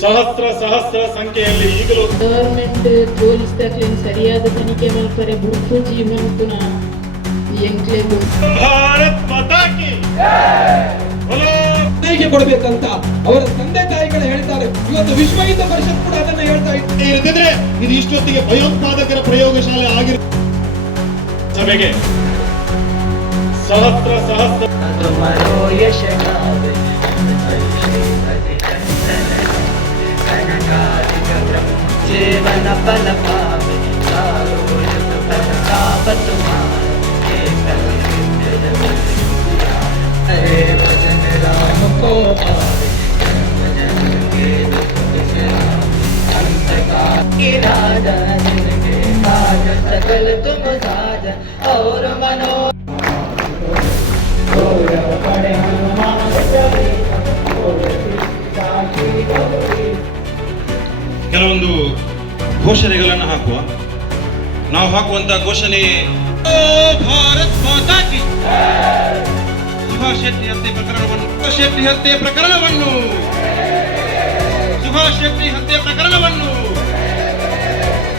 ಸಹಸ್ರ ಸಹಸ್ರ ಸಂಖ್ಯೆಯಲ್ಲಿ ಈಗಲೂ ಗವರ್ಮೆಂಟ್ ಹೋಲಿಸಿದಾಗ್ಲಿಂದ ಸರಿಯಾದ ತನಿಖೆ ಮಾಡ್ತಾರೆ. ಬುರ್ತು ಜೀವನ ಎಂಕ್ಲೇದು ಭಾರತ್ ಮಾತಾಕಿ बोलो ಹೇಗೆ ಕೊಡಬೇಕಂತ ಅವರ ತಂದೆ ತಾಯಿಗಳು ಹೇಳ್ತಾರೆ ಇವತ್ತು ವಿಶ್ವ ಹಿಂದೂ ಪರಿಷತ್ ಕೂಡ ಅದನ್ನ ಹೇಳ್ತಾ ಇದೆ ಇರ್ತಿದ್ರೆ ಇದು ಇಷ್ಟೊತ್ತಿಗೆ ಭಯೋತ್ಪಾದಕರ ಪ್ರಯೋಗಶಾಲೆ ಆಗಿರ ಸಭೆಗೆ. ಸಹಸ್ರ ಸಹಸ್ರ జీవన ఫలపామి హరే భజన రామ కో और मनो ಕೆಲವೊಂದು ಘೋಷಣೆಗಳನ್ನು ಹಾಕುವ. ನಾವು ಹಾಕುವಂತ ಘೋಷಣೆ ಭಾರತ್ ಮಾತಾ ಕಿ ಸುಭಾಷ್ ಶೆಟ್ಟಿ ಹತ್ಯೆ ಪ್ರಕರಣವನ್ನು ಶೆಟ್ಟಿ ಹತ್ಯೆ ಪ್ರಕರಣವನ್ನು! ಸುಭಾಷ್ ಶೆಟ್ಟಿ ಹತ್ಯೆ ಪ್ರಕರಣವನ್ನು!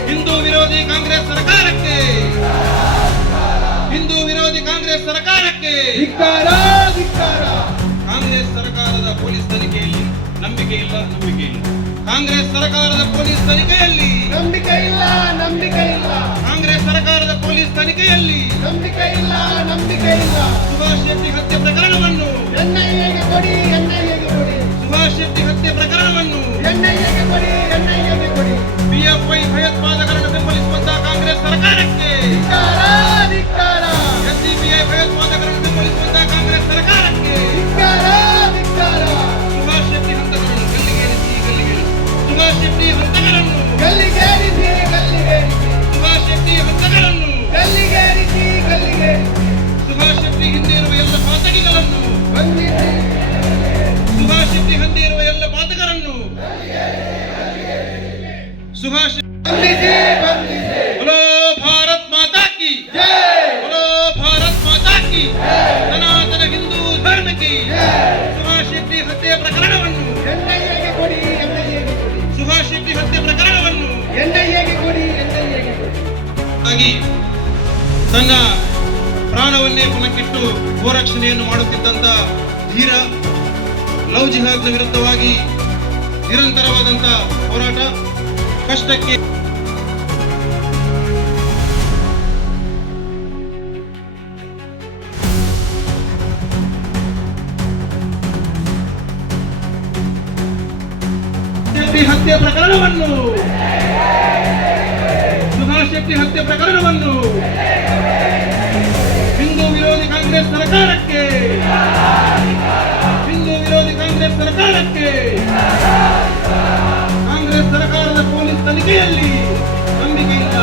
ಹಿಂದೂ ವಿರೋಧಿ ಕಾಂಗ್ರೆಸ್ ಸರ್ಕಾರಕ್ಕೆ! ಹಿಂದೂ ವಿರೋಧಿ ಕಾಂಗ್ರೆಸ್ ಸರ್ಕಾರಕ್ಕೆ! ಕಾಂಗ್ರೆಸ್ ಸರ್ಕಾರದ ಪೊಲೀಸ್ ತನಿಖೆಯಲ್ಲಿ ನಂಬಿಕೆ ಇಲ್ಲ ನಂಬಿಕೆ ಇಲ್ಲ. ಕಾಂಗ್ರೆಸ್ ಸರ್ಕಾರದ ಪೊಲೀಸ್ ತನಿಖೆಯಲ್ಲಿ. ನಂಬಿಕೆ ಇಲ್ಲ ನಂಬಿಕೆ ಇಲ್ಲ. ಕಾಂಗ್ರೆಸ್ ಸರ್ಕಾರದ ಪೊಲೀಸ್ ತನಿಖೆಯಲ್ಲಿ. ನಂಬಿಕೆ ಇಲ್ಲ ನಂಬಿಕೆ ಇಲ್ಲ. ಸುಭಾಷ್ ಶೆಟ್ಟಿ ಹತ್ಯೆ ಪ್ರಕರಣವನ್ನು. ಎನ್ಐಎಗೆ ಕೊಡಿ ಎನ್ಐಎಗೆ ಕೊಡಿ? ಸುಭಾಷ್ ಶೆಟ್ಟಿ ಹತ್ಯೆ ಪ್ರಕರಣವನ್ನು. ಎನ್ಐಎಗೆ ಕೊಡಿ ಎನ್ಐಎಗೆ ಕೊಡಿ? ಬಿಎಫ್ಐ ಭಯೋತ್ಪಾದಕರನ್ನು ಬೆಂಬಲಿಸುವಂತಹ ಕಾಂಗ್ರೆಸ್ ಸರ್ಕಾರಕ್ಕೆ ಆಗಿ ತನ್ನ ಪ್ರಾಣವನ್ನೇ ಪುನಕ್ಕಿಟ್ಟು ಗೋರಕ್ಷಣೆಯನ್ನು ಮಾಡುತ್ತಿದ್ದಂತ ಧೀರ ಲವ್ ಜಿಹಾದ್ ವಿರುದ್ಧವಾಗಿ ನಿರಂತರವಾದಂಥ ಹೋರಾಟ ಕಷ್ಟಕ್ಕೆ ಹತ್ಯೆ ಪ್ರಕರಣವನ್ನು ಶೆಟ್ಟಿ ಹತ್ಯೆ ಪ್ರಕರಣವನ್ನು ಹಿಂದೂ ವಿರೋಧಿ ಕಾಂಗ್ರೆಸ್ ಸರ್ಕಾರಕ್ಕೆ, ಹಿಂದೂ ವಿರೋಧಿ ಕಾಂಗ್ರೆಸ್ ಸರ್ಕಾರಕ್ಕೆ, ಕಾಂಗ್ರೆಸ್ ಸರ್ಕಾರದ ಪೊಲೀಸ್ ತನಿಖೆಯಲ್ಲಿ ನಂಬಿಕೆ ಇಲ್ಲ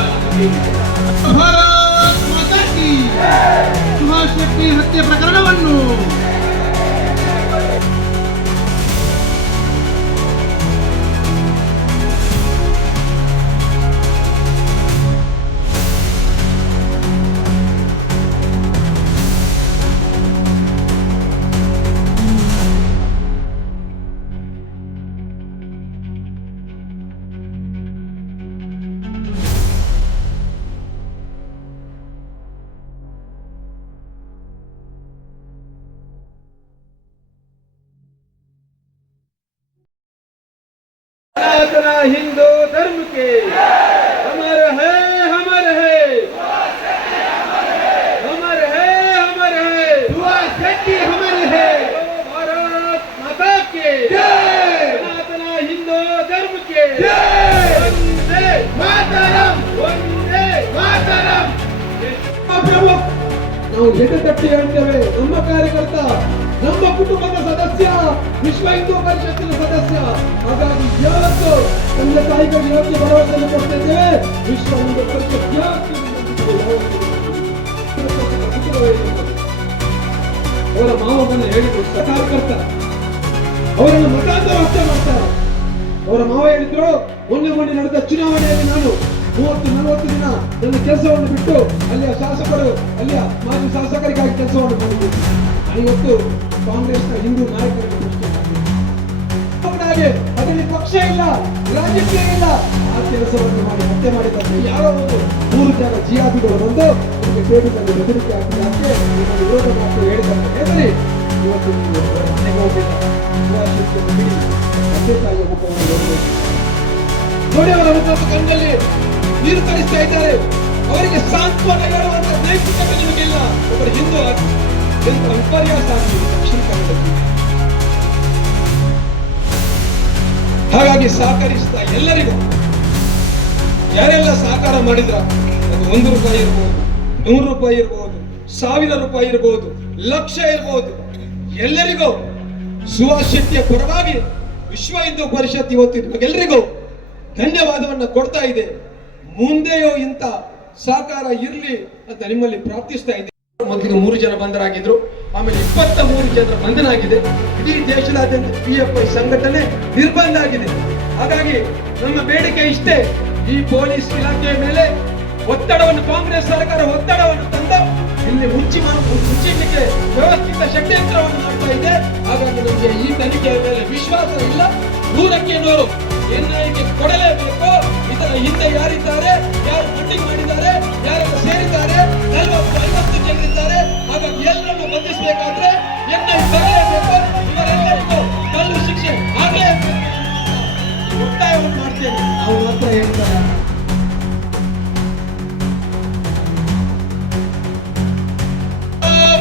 हिंदू धर्म के अमर है हमर है हमर है हमर है दुआ शक्ति हमर है भारत माता के सनातन हिंदू धर्म के वंदे मातरम वंदे मातरम ಪ್ರಭು ನಾವು ಎದೆ ತಟ್ಟಿ ಹೇಳ್ತೇವೆ ನಮ್ಮ ಕಾರ್ಯಕರ್ತ ನಮ್ಮ ಕುಟುಂಬದ ಸದಸ್ಯ, ವಿಶ್ವ ಹಿಂದೂ ಪರಿಷತ್ತಿನ ಸದಸ್ಯ, ಹಾಗಾಗಿ ಯಾವತ್ತು ತಂದೆ ತಾಯಿಗಳಿಗೆ ಯಾವತ್ತು ಭರವಸೆಯನ್ನು ಕೊಡ್ತಿದ್ದೇವೆ ವಿಶ್ವ ಹಿಂದೂ ಪರಿಷತ್ ಅವರ ಮಾವನನ್ನ ಹೇಳಿದ್ರು ಸಕಾರಕರ್ತ ಅವರನ್ನು ಮತಾಂತರ ಹತ್ಯೆ ಮಾಡ್ತಾರೆ. ಅವರ ಮಾವ ಹೇಳಿದ್ರು, ಮೊನ್ನೆ ಮೊನ್ನೆ ನಡೆದ ಚುನಾವಣೆಯಲ್ಲಿ ನಾನು ಮೂವತ್ತು ನಲವತ್ತು ದಿನ ನನ್ನ ಕೆಲಸವನ್ನು ಬಿಟ್ಟು ಅಲ್ಲಿಯ ಶಾಸಕರು, ಅಲ್ಲಿಯ ಮಾಜಿ ಶಾಸಕರಿಗಾಗಿ ಕೆಲಸವನ್ನು ಮಾಡಿದ್ದೀನಿ ಐವತ್ತು ಕಾಂಗ್ರೆಸ್ನ ಹಿಂದೂ ನಾಯಕರಿಗೆ. ಅದರಲ್ಲಿ ಪಕ್ಷ ಇಲ್ಲ, ರಾಜಕೀಯ ಇಲ್ಲ. ಆ ಕೆಲಸವನ್ನು ಮಾಡಿ ಹತ್ಯೆ ಮಾಡಿದ್ದಾರೆ ಯಾರೋ ಒಂದು ಮೂರು ಜನ ಜಿಯಾದಿಗಳು ಬಂದು ನಿಮಗೆ ಕೇಳಿದಲ್ಲಿ ಬೆದರಿಕೆ ಹಾಕಿದಂತೆ ಯಾಕೆ? ವಿರೋಧ ಮಾತು ಹೇಳಿದ್ದಾರೆ ಹೇಳಿ ಇವತ್ತು ನೋಡಿ ಅವರ ಮುಖ ಕಣ್ಣಲ್ಲಿ. ನೀರು ತರಿಸ್ತಾ ಇದ್ದಾರೆ. ಅವರಿಗೆ ಸಾಂತ್ವನ ಹೇಳುವಂತ ನೈತಿಕತೆ ನಿಮಗಿಲ್ಲ ಒಬ್ಬರು ಹಿಂದೂ ಎಂತ ವಿಪರ್ಯಾಸ ಆಗಿದೆ ದಕ್ಷಿಣ ಕನ್ನಡದಲ್ಲಿ. ಹಾಗಾಗಿ ಸಹಕರಿಸಿದ ಎಲ್ಲರಿಗೂ, ಯಾರೆಲ್ಲ ಸಹಕಾರ ಮಾಡಿದ್ರ, ಅದು ಒಂದು ರೂಪಾಯಿ ಇರ್ಬೋದು, ನೂರು ರೂಪಾಯಿ ಇರ್ಬೋದು, ಸಾವಿರ ರೂಪಾಯಿ ಇರ್ಬೋದು, ಲಕ್ಷ ಇರ್ಬೋದು, ಎಲ್ಲರಿಗೂ ಸುವಾಶಕ್ತಿಯ ಪರವಾಗಿ ವಿಶ್ವ ಹಿಂದೂ ಪರಿಷತ್ ಇವತ್ತು ನಿಮಗೆಲ್ಲರಿಗೂ ಧನ್ಯವಾದವನ್ನು ಕೊಡ್ತಾ ಇದೆ. ಮುಂದೆಯೂ ಇಂಥ ಸಹಕಾರ ಇರಲಿ ಅಂತ ನಿಮ್ಮಲ್ಲಿ ಪ್ರಾರ್ಥಿಸ್ತಾ ಇದ್ದೀನಿ. ಮೊದಲಿಗೆ ಮೂರು ಜನ ಬಂಧರಾಗಿದ್ರು ಆಮೇಲೆ ಇಪ್ಪತ್ತ ಮೂರು ಜನರ ಬಂಧನ ಆಗಿದೆ ಇಡೀ ದೇಶದಾದ್ಯಂತ ಪಿ ಎಫ್ ಐ ಸಂಘಟನೆ ನಿರ್ಬಂಧ ಆಗಿದೆ. ಹಾಗಾಗಿ ನಮ್ಮ ಬೇಡಿಕೆ ಇಷ್ಟೇ, ಈ ಪೊಲೀಸ್ ಇಲಾಖೆಯ ಮೇಲೆ ಒತ್ತಡವನ್ನು, ಕಾಂಗ್ರೆಸ್ ಸರ್ಕಾರ ಒತ್ತಡವನ್ನು ತಂದ ಇಲ್ಲಿ ಮುಚ್ಚಿ ಮುಚ್ಚಿಡ್ಲಿಕ್ಕೆ ವ್ಯವಸ್ಥಿತ ಷಡ್ಯಂತ್ರವನ್ನು ಮಾಡ್ತಾ ಇದೆ. ಹಾಗಾಗಿ ನಮಗೆ ಈ ತನಿಖೆಯ ಮೇಲೆ ವಿಶ್ವಾಸ ಇಲ್ಲ. ನೂರಕ್ಕೆ ನೂರು ಎನ್ಐಎಗೆ ಕೊಡಲೇಬೇಕು. ಇದರ ಹಿಂದೆ ಯಾರಿದ್ದಾರೆ? ಯಾರು ಫಂಡಿಂಗ್ ಮಾಡಿದ್ದಾರೆ? ಯಾರು ಸೇರಿದ್ದಾರೆ? ನಲವತ್ತು ಐವತ್ತು ಜನರಿದ್ದಾರೆ ಹಾಗಾಗಿ ಎಲ್ಲರನ್ನು ಬಂಧಿಸಬೇಕಾದ್ರೆ ಎನ್ಐ ಬರಲೇಬೇಕು ಇವರೆಲ್ಲರಿಗೂ ಕಲ್ಲು ಶಿಕ್ಷೆ ಆಗಲೇ ಒತ್ತಾಯವನ್ನು ಮಾಡ್ತೇನೆ. ಅವ್ರ ಹತ್ರ ಹೇಳ್ತಾರೆ.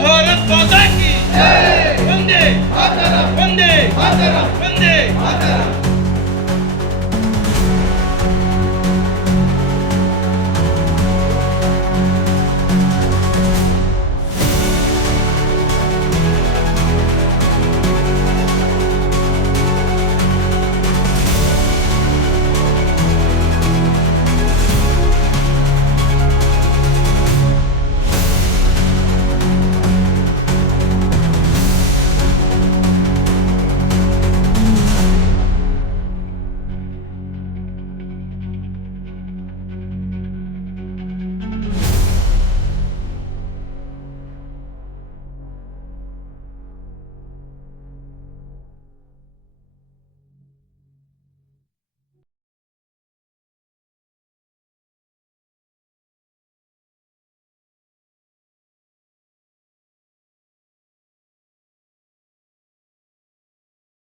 ಭಾರತ್ ಮಾತಾ ಕಿ ಒಂದೇ